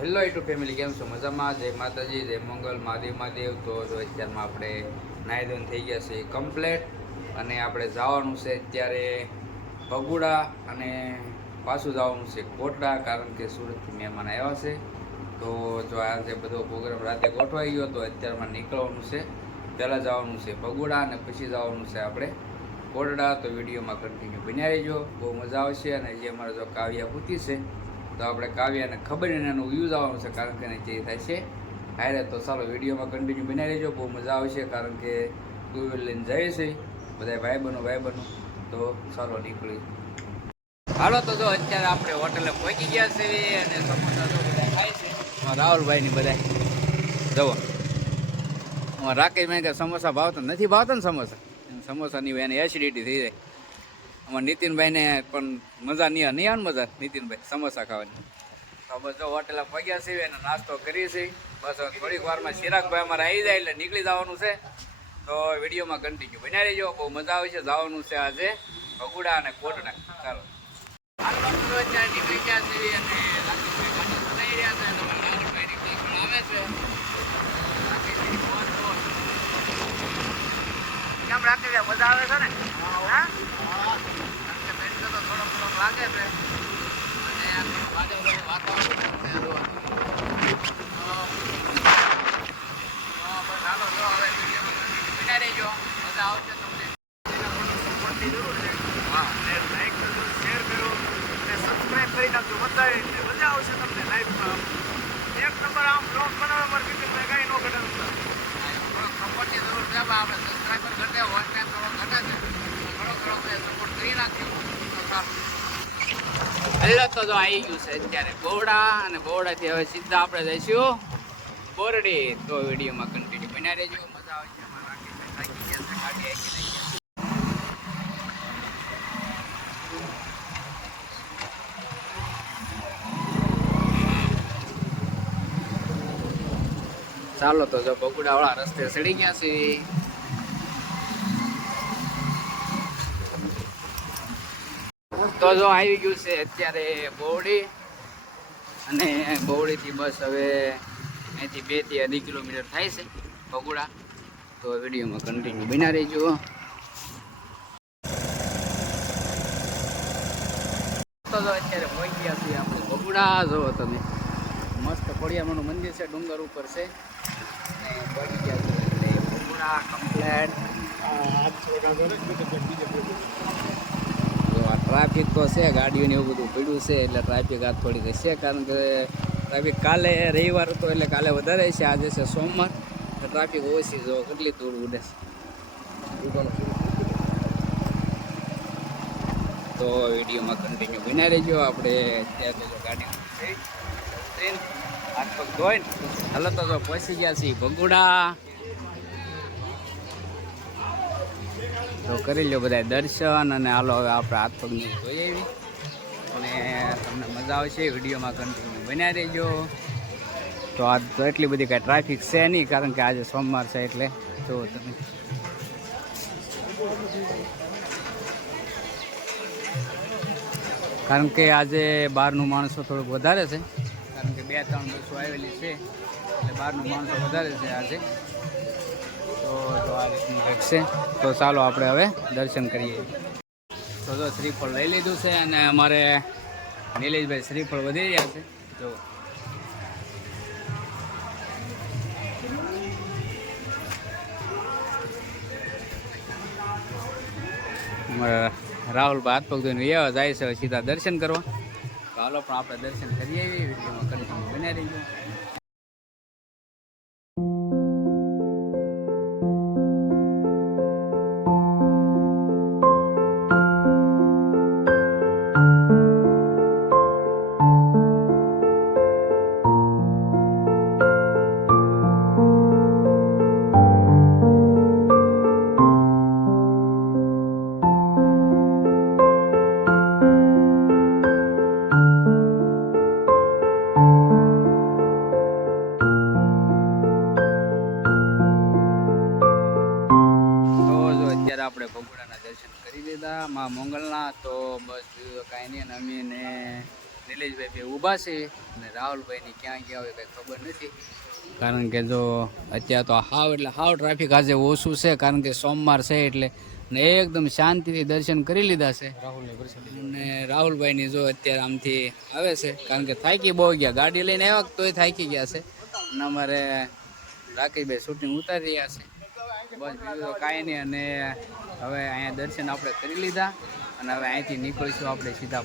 Hello YouTube family, કેમ છો? મજામાં? જય માતાજી, જય મંગલ, મહાદેવ મહાદેવ. તો અત્યારમાં આપણે નાહી ધોઈને થઈ ગયા છે કમ્પ્લેટ અને આપણે જવાનું છે અત્યારે ભગુડા અને પાછું જવાનું છે કોટડા, કારણ કે સુરતથી મહેમાન આવ્યા છે. તો જો આજે બધો પ્રોગ્રામ રાતે ગોઠવાઈ ગયો, તો અત્યારમાં નીકળવાનું છે. પહેલાં જવાનું છે ભગુડા અને પછી જવાનું છે આપણે કોટડા. તો વિડીયોમાં કન્ટિન્યુ બન્યા રહેજો, બહુ મજા આવશે. અને જે અમારે જો કાવ્યા પૂતી છે, તો આપણે કાવ્યાને ખબર ને એનું યુઝ આવવાનું છે, કારણ કે એને જે થાય છે હારે. તો ચાલો વિડીયોમાં કન્ટિન્યુ બનાવી લેજો, બહુ મજા આવશે, કારણ કે ટુ વ્હીલર લઈને જઈએ છે બધા ભાઈ બનો. તો ચાલો નીકળી. હાલો તો જો અત્યારે આપણે હોટલે પહોંચી ગયા છે અને સમોસા તો બધા ખાય છે. રાહુલભાઈની બધા જવો રાકેશભાઈ કે સમોસા ભાવતા નથી, ભાવતા ને સમોસાની એને એસિડિટી થઈ જાય. અમારા નીતિનભાઈને પણ મજા નહીં આવે મજા નીતિનભાઈ સમોસા ખાવાની. તો બસ જો હોટેલા પગ્યા છે અને નાસ્તો કરીએ છીએ. બસ થોડીક વારમાં ચિરાગભાઈ અમારે આવી જાય એટલે નીકળી જવાનું છે. તો વિડીયોમાં કન્ટિન્યુ બન્યા રહેજો, બહુ મજા આવે છે. જવાનું છે આજે ભગુડા અને કોટડા. ચાલો નીકળી ગયા છે અને બનાવી રહ્યા છે. કેમ રાખી મજા આવે છે ને? હા, થોડો લાગે છે અને વાતાવરણ રહેજો, મજા આવશે તમને. લાઈક કરજો, શેર કરો અને સબસ્ક્રાઈબ કરી નાખજો. મજા આવશે તમને લાઈફમાં. એક નંબર આમ બ્લોગ બનાવે મારે બીજું કઈ ન ઘટે. સપોર્ટની જરૂર છે. આપણે સબસ્ક્રાઈબર ઘટે, વોચ ટાઈમ થોડો ઘટે છે. થોડો સપોર્ટ કરી નાખ્યો તો સારું. હેલો તો જો આવી ગયું છે અત્યારે બોરડા, અને બોરડાથી હવે સીધા આપણે જઈશું બોરડી. તો વિડીયોમાં કન્ટિન્યુ બન્યા રહેજો, મજા આવે છે. એમાં રાખી ગયા છે ગાડી આવી ગઈ. ચાલો તો જો બગુડા વાળા રસ્તે ચડી ગયા છે. તો જો આવી ગયું છે અત્યારે બોવડી, અને બોવડીથી બસ હવે અહીંથી 2 થી 2.5 કિલોમીટર થાય છે બગુડા. તો વિડીયોમાં કન્ટિન્યુ બન્યા રહેજો. તો જો અત્યારે પહોંચી ગયા છીએ આપણે બગુડા. જુઓ તમે, મસ્ત ખોડિયારમાંનું મંદિર છે, ડુંગર ઉપર છે. અને પહોંચી ગયા છે એટલે બગુડા કમ્પ્લેટ. ટ્રાફિક તો છે, ગાડીઓને એવું બધું પડ્યું છે એટલે ટ્રાફિક આજ થોડીક છે, કારણ કે ટ્રાફિક કાલે રવિવાર હતો એટલે કાલે વધારે છે. આજે છે સોમવાર, તો ટ્રાફિક ઓછી. જો કેટલી દૂર ઉડે છે. તો વિડીયોમાં કન્ટિન્યુ બન્યા રહેજો. આપણે ત્યાં તો ગાડી હાથ પગ ધોઈને હાલો તો પહોંચી ગયા છીએ ભગુડા. તો કરી લો બધા દર્શન અને હાલો હવે આપણે હાથ પગની જોઈ આવી અને તમને મજા આવશે. વિડીયોમાં કન્ટિન્યુ બન્યા રહેજો. તો આજ તો એટલી બધી કાંઈ ટ્રાફિક છે નહીં, કારણ કે આજે સોમવાર છે એટલે જુઓ તમે. કારણ કે આજે બહારનું માણસો થોડુંક વધારે છે, કારણ કે 2-3 બસો આવેલી છે એટલે બહારનું માણસો વધારે છે આજે. તો આ રીતનું કંઈક છે. તો ચાલો આપણે હવે દર્શન કરીએ. તો જો શ્રીફળ લઈ લીધું છે અને અમારે નિલેશભાઈ શ્રીફળ વધી રહ્યા છે. જો અમારા રાહુલભાઈ હાથ પગ ધોઈને એવા જાય છે સીધા દર્શન કરવા. તો હાલો પણ આપણે દર્શન કરી આવીએ. વિડીયોમાં કન્ટિન્યુ બન્યા રહીશું. નિલેશભાઈ બે ઊભા છે અને રાહુલભાઈની ક્યાં ગયા હોય કંઈ ખબર નથી. કારણ કે જો અત્યારે તો હાવ ટ્રાફિક આજે ઓછું છે, કારણ કે સોમવાર છે એટલે ને એકદમ શાંતિથી દર્શન કરી લીધા છે. અને રાહુલભાઈની જો અત્યારે આમથી આવે છે, કારણ કે થાકી બહુ ગયા, ગાડી લઈને આવ્યા તોય થાકી ગયા છે. અને અમારે રાકેશભાઈ શૂટિંગ ઉતારી રહ્યા છે. બસ બીજું તો કાંઈ નહીં. અને હવે અહીંયા દર્શન આપણે કરી લીધા અને હવે અહીંથી નીકળીશું આપણે સીધા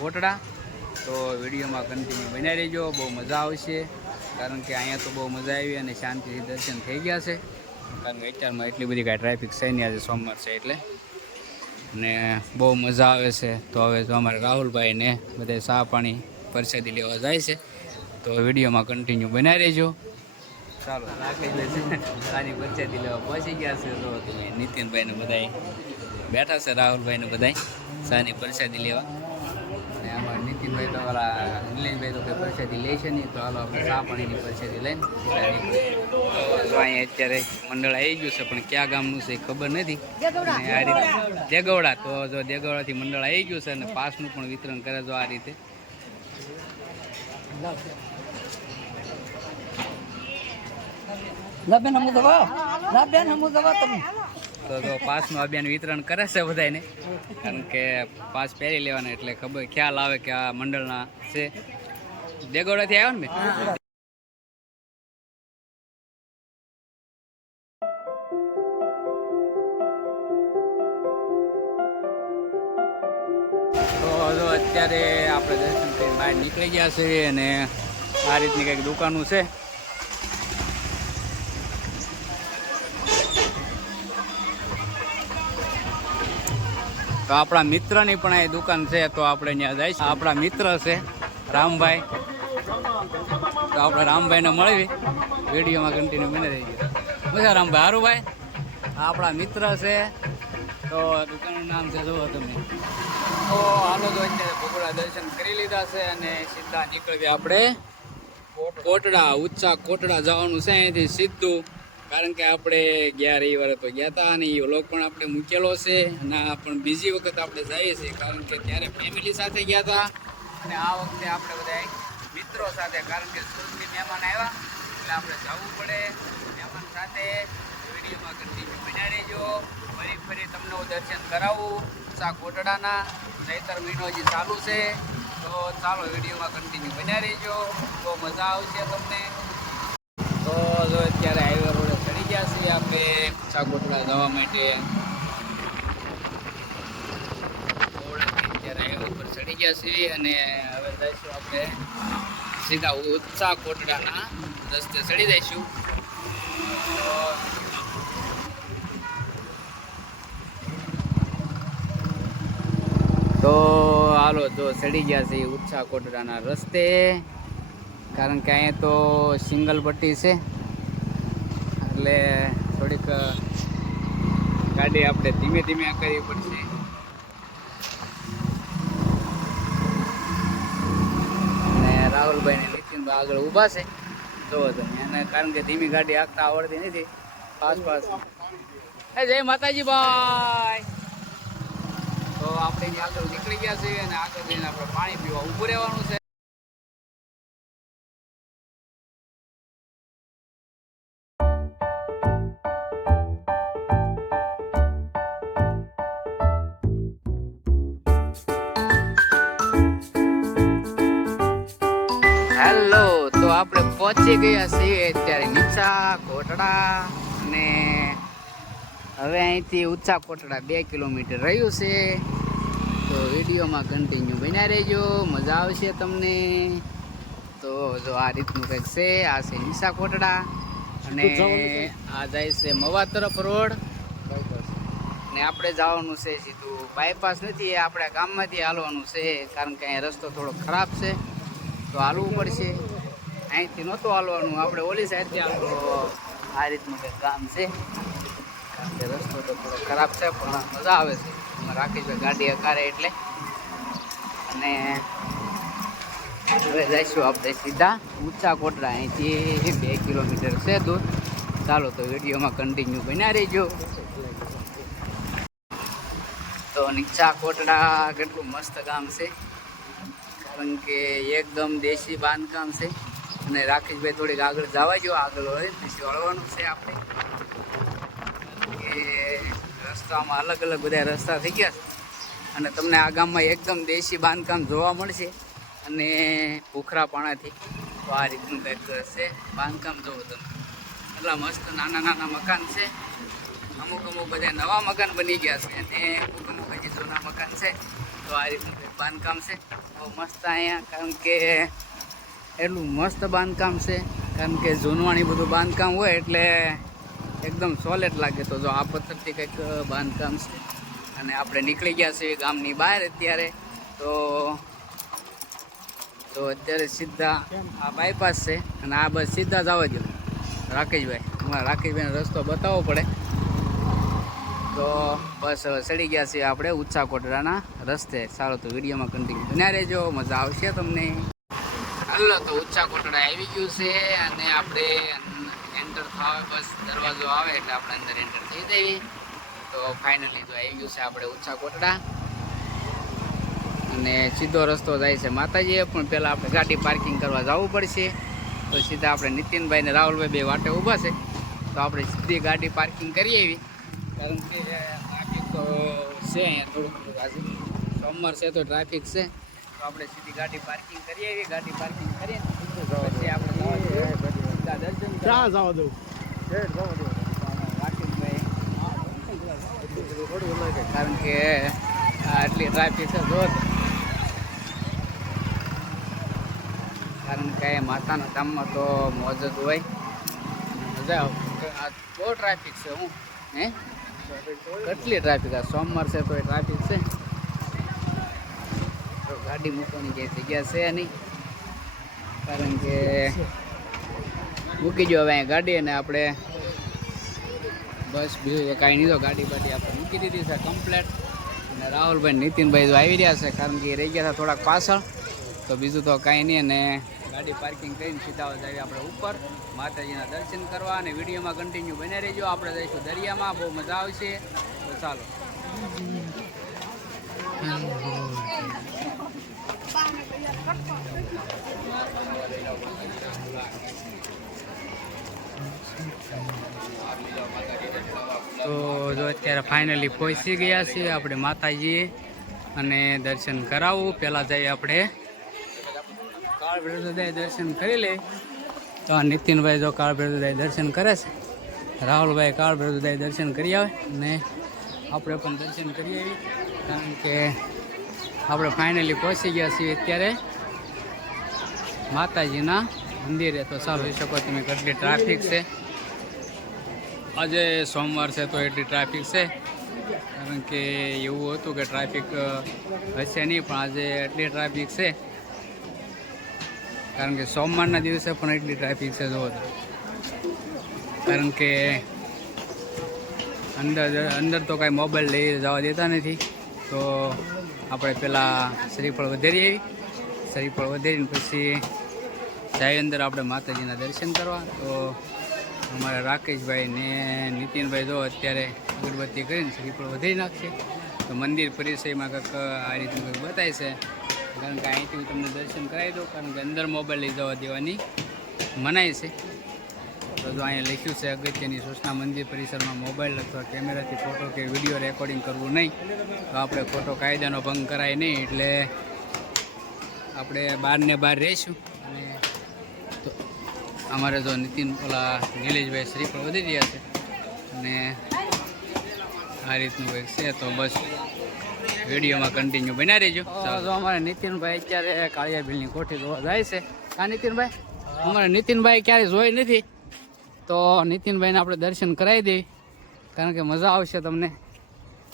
કોટડા. તો વિડીયોમાં કન્ટિન્યુ બન્યા રહેજો, બહુ મજા આવશે. કારણ કે અહીંયા તો બહુ મજા આવી અને શાંતિથી દર્શન થઈ ગયા છે. કારણ કે અત્યારમાં એટલી બધી કાંઈ ટ્રાફિક છે નહીં, આજે સોમવાર છે એટલે. અને બહુ મજા આવે છે. તો હવે જો અમારે રાહુલભાઈને બધા ચા પાણી પ્રસાદી લેવા જાય છે. તો વિડીયોમાં કન્ટિન્યુ બન્યા રહેજો. ચાલો રાકેશભાઈ સારી પ્રસાદી લેવા પહોંચી ગયા છે. તો તમે નીતિનભાઈને બધા બેઠા છે, રાહુલભાઈને બધા સાની પ્રસાદી લેવા. અને આમાં નીતિનભાઈ તો ઓલા નિલેશભાઈ તો કંઈ પ્રસાદી લે છે નહીં, તો હાલો આપણે ચા પાણીની પ્રસાદી લઈને તો અહીંયા અત્યારે મંડળ આવી ગયું છે, પણ કયા ગામનું છે એ ખબર નથી. અને આ રીતે દેગવડા, તો જો દેગવડાથી મંડળ આવી ગયું છે અને પાસનું પણ વિતરણ કરે જો આ રીતે. તો પાસનું અભિયાન વિતરણ કરે છે બધાને, કારણ કે પાસ પહેરી લેવાના એટલે ખબર ખ્યાલ આવે કે આ મંડળના છે. દેગવડાથી આવ્યો ને મેં. તો જો અત્યારે આપણે દર્શન કરી બહાર નીકળી ગયા છે અને આ રીતની કંઈક દુકાનો છે. તો આપણા મિત્રની પણ આ દુકાન છે, તો આપણે ત્યાં જઈશું. આપણા મિત્ર છે રામભાઈ, તો આપણે રામભાઈને મળવી. વિડીયોમાં કન્ટિન્યુ બની રહી ગયું. મજા રામભાઈ, હારું ભાઈ, આપણા મિત્ર છે. તો દુકાનનું નામ છે જુઓ તમે. તો હાલો તો અત્યારે ભગોડા દર્શન કરી લીધા છે અને સીધા નીકળવી આપણે કોટડા. ઊંચા કોટડા જવાનું છે અહીંથી સીધું. કારણ કે આપણે ગયા રવિવારે તો ગયા હતા અને એ વ્લોગ પણ આપણે મૂકેલો છે. અને પણ બીજી વખત આપણે જઈએ છીએ, કારણ કે ત્યારે ફેમિલી સાથે ગયા હતા અને આ વખતે આપણે બધા મિત્રો સાથે, કારણ કે સુરતથી મહેમાન આવ્યા એટલે આપણે જવું પડે મહેમાન સાથે. વિડીયોમાં કન્ટિન્યુ બન્યા રહેજો. ફરી તમને હું દર્શન કરાવું ઊંચા કોટડાના. ચૈતર મહિનો હજી ચાલુ છે, તો ચાલો વિડીયોમાં કન્ટિન્યુ બન્યા રહેજો, બહુ મજા આવશે તમને. તો જો અત્યારે હાઈવે રોડે ચડી ગયા છીએ આપણે ઊંચા કોટડા જવા માટે. અત્યારે હાઈવે ઉપર ચડી ગયા છીએ અને હવે જઈશું આપણે સીધા ઊંચા કોટડાના રસ્તે ચડી જઈશું. તો હાલો જો ચડી ગયા છીએ ઊંચા કોટડાના રસ્તે. કારણ કે અહીંયા તો સિંગલ પટ્ટી છે એટલે થોડીક ગાડી આપણે ધીમે ધીમે કરવી પડશે. અને રાહુલભાઈ ને નીતિનભાઈ આગળ ઊભા છે જોવો તમે. અને કારણ કે ધીમી ગાડી હાંકતા આવડતી નથી, ફાસ્ટ. જય માતાજી ભાઈ. તો આપણે આગળ નીકળી ગયા છીએ અને આગળ જઈને આપણે પાણી પીવા ઊભું રહેવાનું છે. હેલો, તો આપણે પહોંચી ગયા છીએ અત્યારે નીચા કોટડા. અને હવે અહીંથી ઊંચા કોટડા 2 કિલોમીટર રહ્યું છે. તો વિડીયોમાં કન્ટિન્યુ બન્યા રહેજો, મજા આવશે તમને. તો જો આ રીતનું કંઈક છે, આ છે નીચા કોટડા અને આ જાય છે મવા તરફ રોડ. ને આપણે જવાનું છે સીધું બાયપાસ નથી, આપણા ગામમાંથી હાલવાનું છે, કારણ કે અહીંયા રસ્તો થોડો ખરાબ છે તો હાલવું પડશે. અહીંથી નહોતું હાલવાનું, આપણે ઓલી સાઈડથી હાલતો. આ રીતનું કંઈક ગામ છે, કારણ કે રસ્તો તો થોડો ખરાબ છે પણ મજા આવે છે. રાકેશભાઈ ગાડી હકારે એટલે. અને હવે જઈશું આપણે સીધા ઊંચા કોટડા. અહીંથી 2 કિલોમીટર છે દૂર. ચાલો તો વિડીયોમાં કન્ટિન્યુ બન્યા રહેજો. તો નીચા કોટડા કેટલું મસ્ત ગામ છે. કારણ કે એકદમ દેશી બાંધકામ છે. અને રાકેશભાઈ થોડીક આગળ જવા જો, આગળ હોય પછી વળવાનું છે આપણે. કે રસ્તામાં અલગ અલગ બધા રસ્તા થઈ ગયા છે અને તમને આ ગામમાં એકદમ દેશી બાંધકામ જોવા મળશે. અને ભૂખરા પાણાથી તો આ રીતનું કંઈક છે બાંધકામ. જોવો તમે, એટલા મસ્ત નાના નાના મકાન છે. અમુક બધા નવા મકાન બની ગયા છે અને અમુક હજી જૂના મકાન છે. તો આ રીતનું કંઈક બાંધકામ છે. બહુ મસ્ત અહીંયા, કારણ કે એટલું મસ્ત બાંધકામ છે. કારણ કે જૂનવાણી બધું બાંધકામ હોય એટલે એકદમ સોલેટ લાગે. તો જો આ પથ્થરથી કંઈક બાંધકામ છે અને આપણે નીકળી ગયા છીએ ગામની બહાર અત્યારે. તો અત્યારે સીધા આ બાયપાસ છે અને આ બસ સીધા જ આવવા દો રાકેશભાઈ. અમારા રાકેશભાઈનો રસ્તો બતાવવો પડે. તો બસ હવે ચડી ગયા છીએ આપણે ઉચ્ચા કોટડાના રસ્તે. સારું, તો વિડીયોમાં કન્ટિન્યુ બન્યા રહેજો, મજા આવશે તમને. હાલો, તો ઉચ્ચા કોટડા આવી ગયું છે અને આપણે એન્ટર થવા બસ દરવાજો આવે એટલે આપણે અંદર એન્ટર થઈ જઈએ. તો ફાઇનલી જો આવી ગયું છે આપણે ઉચ્ચા કોટડા અને સીધો રસ્તો જાય છે માતાજીએ. પણ પહેલાં આપણે ગાડી પાર્કિંગ કરવા જવું પડશે. તો સીધા આપણે નીતિનભાઈ ને રાહુલભાઈ બે વાટે ઊભા છે. તો આપણે સીધી ગાડી પાર્કિંગ કરીએ એવી, કારણ કે ટ્રાફિક તો છે અહીંયા થોડુંક આજે સોમવાર છે તો ટ્રાફિક છે. તો આપણે સીધી ગાડી પાર્કિંગ કરીએ એવી. ગાડી પાર્કિંગ કરીએ પછી આપણે દર્શન ક્યાં જવા દઉં રાકેશભાઈ, કારણ કે આટલી ટ્રાફિક છે જો. કારણ કે માતાના કામમાં તો મોજ જ હોય, મજા આવે. બહુ ટ્રાફિક છે. હું કેટલી ટ્રાફિક? આ સોમવાર છે તો એ ટ્રાફિક છે. તો ગાડી મૂકવાની ક્યાંય જગ્યા છે નહીં, કારણ કે મૂકી જો હવે અહીંયા ગાડી. અને આપણે બસ બીજું કાંઈ નહીં, તો ગાડી બાડી આપણે મૂકી દીધી છે કમ્પ્લેટ. અને રાહુલભાઈ નીતિનભાઈ તો આવી રહ્યા છે, કારણ કે રહી ગયા હતા થોડાક પાછળ. તો બીજું તો કાંઈ નહીં. અને ગાડી પાર્કિંગ કરીને સીધા જઈએ આપણે ઉપર માતાજીના દર્શન કરવા. અને વિડીયોમાં કન્ટિન્યુ બને રહેજો. આપણે જઈશું દરિયામાં, બહુ મજા આવશે. તો ચાલો. તો જો અત્યારે ફાઇનલી પહોંચી ગયા છીએ આપણે માતાજીએ અને દર્શન કરાવવું. પહેલાં જઈએ આપણે કાળ ભૈરવદાય દર્શન કરી લે. તો આ નીતિનભાઈ જો કાળ ભૈરવદાય દર્શન કરે છે, રાહુલભાઈ કાળ ભૈરવદાય દર્શન કરી આવે અને આપણે પણ દર્શન કરીએ એવી. કારણ કે આપણે ફાઇનલી પહોંચી ગયા છીએ અત્યારે માતાજીના મંદિરે. તો ચાલો જોઈ શકો તમે કેટલી ટ્રાફિક છે. આજે સોમવાર છે તો એટલી ટ્રાફિક છે, કારણ કે એવું હતું કે ટ્રાફિક હશે નહીં, પણ આજે એટલી ટ્રાફિક છે. કારણ કે સોમવારના દિવસે પણ એટલી ટ્રાફિક છે જોવો તો. કારણ કે અંદર તો કાંઈ મોબાઈલ લઈ જવા દેતા નથી. તો આપણે પહેલાં શ્રીફળ વધેરી આવી. શ્રીફળ વધેરીને પછી જાય અંદર આપણે માતાજીના દર્શન કરવા. તો અમારા રાકેશભાઈ ને નીતિનભાઈ જો અત્યારે અગરબત્તી કરીને શ્રીફળ વધેરી નાખશે. તો મંદિર પરિસરમાં કંઈક આ રીતનું કંઈક બતાય છે. કારણ કે અહીંથી હું તમને દર્શન કરાવી દઉં, કારણ કે અંદર મોબાઈલ લઈ જવા દેવાની મનાય છે. તો જો અહીંયા લખ્યું છે અગત્યની સૂચના, મંદિર પરિસરમાં મોબાઈલ અથવા કેમેરાથી ફોટો કે વિડીયો રેકોર્ડિંગ કરવું નહીં. તો આપણે ખોટો કાયદાનો ભંગ કરાય નહીં, એટલે આપણે બહારને બહાર રહીશું. અને તો અમારે જો નીતિન ઓલા નિલેશભાઈ શ્રીફળ વધી રહ્યા છે અને આ રીતનું કંઈક છે. તો બસ વિડીયોમાં કન્ટિન્યુ બન્યા રહેજો. જો અમારે નીતિનભાઈ અત્યારે કાળિયા ભીલની કોઠી જોવા જાય છે. હા નીતિનભાઈ, અમારે નીતિનભાઈ ક્યારેય જોઈ નથી, તો નીતિનભાઈને આપણે દર્શન કરાવી દઈએ, કારણ કે મજા આવશે તમને.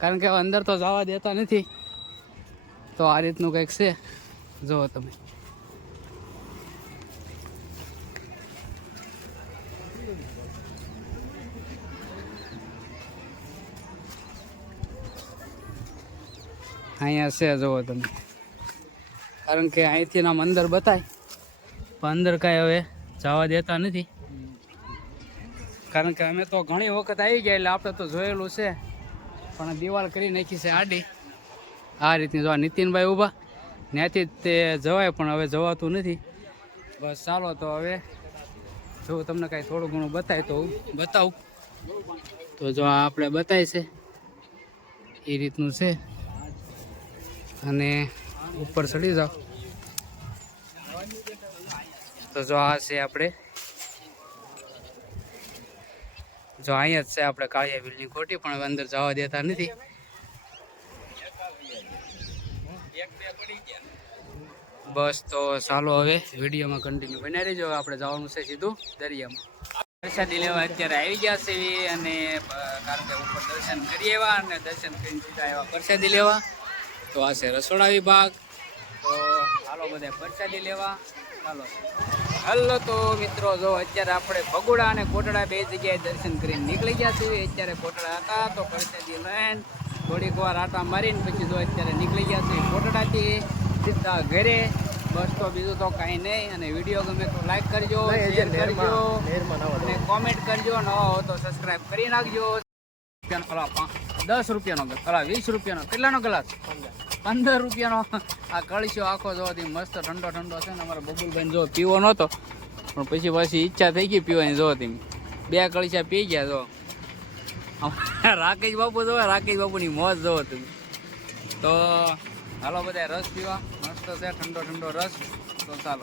કારણ કે અંદર તો જવા દેતા નથી. તો આ રીતનું કંઈક છે, જુઓ તમે. અહીંયા છે જુઓ તમે. કારણ કે અહીંથી આમ અંદર બતાય, પણ અંદર કાંઈ હવે જવા દેતા નથી. કારણ કે અમે તો ઘણી વખત આવી ગયા એટલે આપણે તો જોયેલું છે, પણ દિવાલ કરી નાખી છે આડી. આ રીતની જો નીતિનભાઈ ઊભા ત્યાંથી જ તે જવાય પણ હવે જવાતું નથી. બસ ચાલો તો હવે જો તમને કાંઈ થોડું ઘણું બતાય તો બતાવું. તો જો આ આપણે બતાય છે એ રીતનું છે. અને ઉપર ચડી જાઓ તો જો આ છે આપણે જો અહીંયા જ છે આપણે કાળિયા વિલની કોઠી, પણ હવે અંદર જવા દેતા નથી. બસ તો ચાલો હવે વિડીયોમાં કન્ટિન્યુ બન્યા રહેજો. આપણે જવાનું છે સીધું દરિયામાં. પ્રસાદી લેવા અત્યારે આવી ગયા છે અને કારણ કે ઉપર દર્શન કરી આવ્યા અને દર્શન કરીને સીધા આવ્યા પ્રસાદી લેવા. તો આ છે રસોડા વિભાગ. તો ચાલો બધા પ્રસાદી લેવા ચાલો. હલો તો મિત્રો જો અત્યારે આપણે ભગોડા અને કોટડા બે જગ્યાએ દર્શન કરીને નીકળી ગયા છીએ. અત્યારે કોટડા હતા તો પ્રસાદી લઈને થોડીક વાર આટા મારીને પછી જો અત્યારે નીકળી ગયા છીએ કોટડાથી સીધા ઘરે. બસ તો બીજું તો કાંઈ નહીં. અને વિડીયો ગમે તો લાઈક કરજો, શેર કરજો અને કોમેન્ટ કરજો. નવા હો તો સબસ્ક્રાઈબ કરી નાખજો. 10 રૂપિયાનો 20 રૂપિયાનો કેટલાનો ગ્લાસ? 15 રૂપિયાનો આ કળશો આખો જોવાથી મસ્ત ઠંડો ઠંડો છે ને. અમારા બબુલભાઈ જો પીવો નહોતો પણ પછી ઈચ્છા થઈ ગઈ પીવાની. જોવાથી 2 કળશા પી ગયા. જો રાકેશ બાપુ જોવે, રાકેશ બાપુની મોજ જોવો તમે. તો હાલો બધા રસ પીવા મસ્ત છે ઠંડો ઠંડો રસ. તો ચાલો.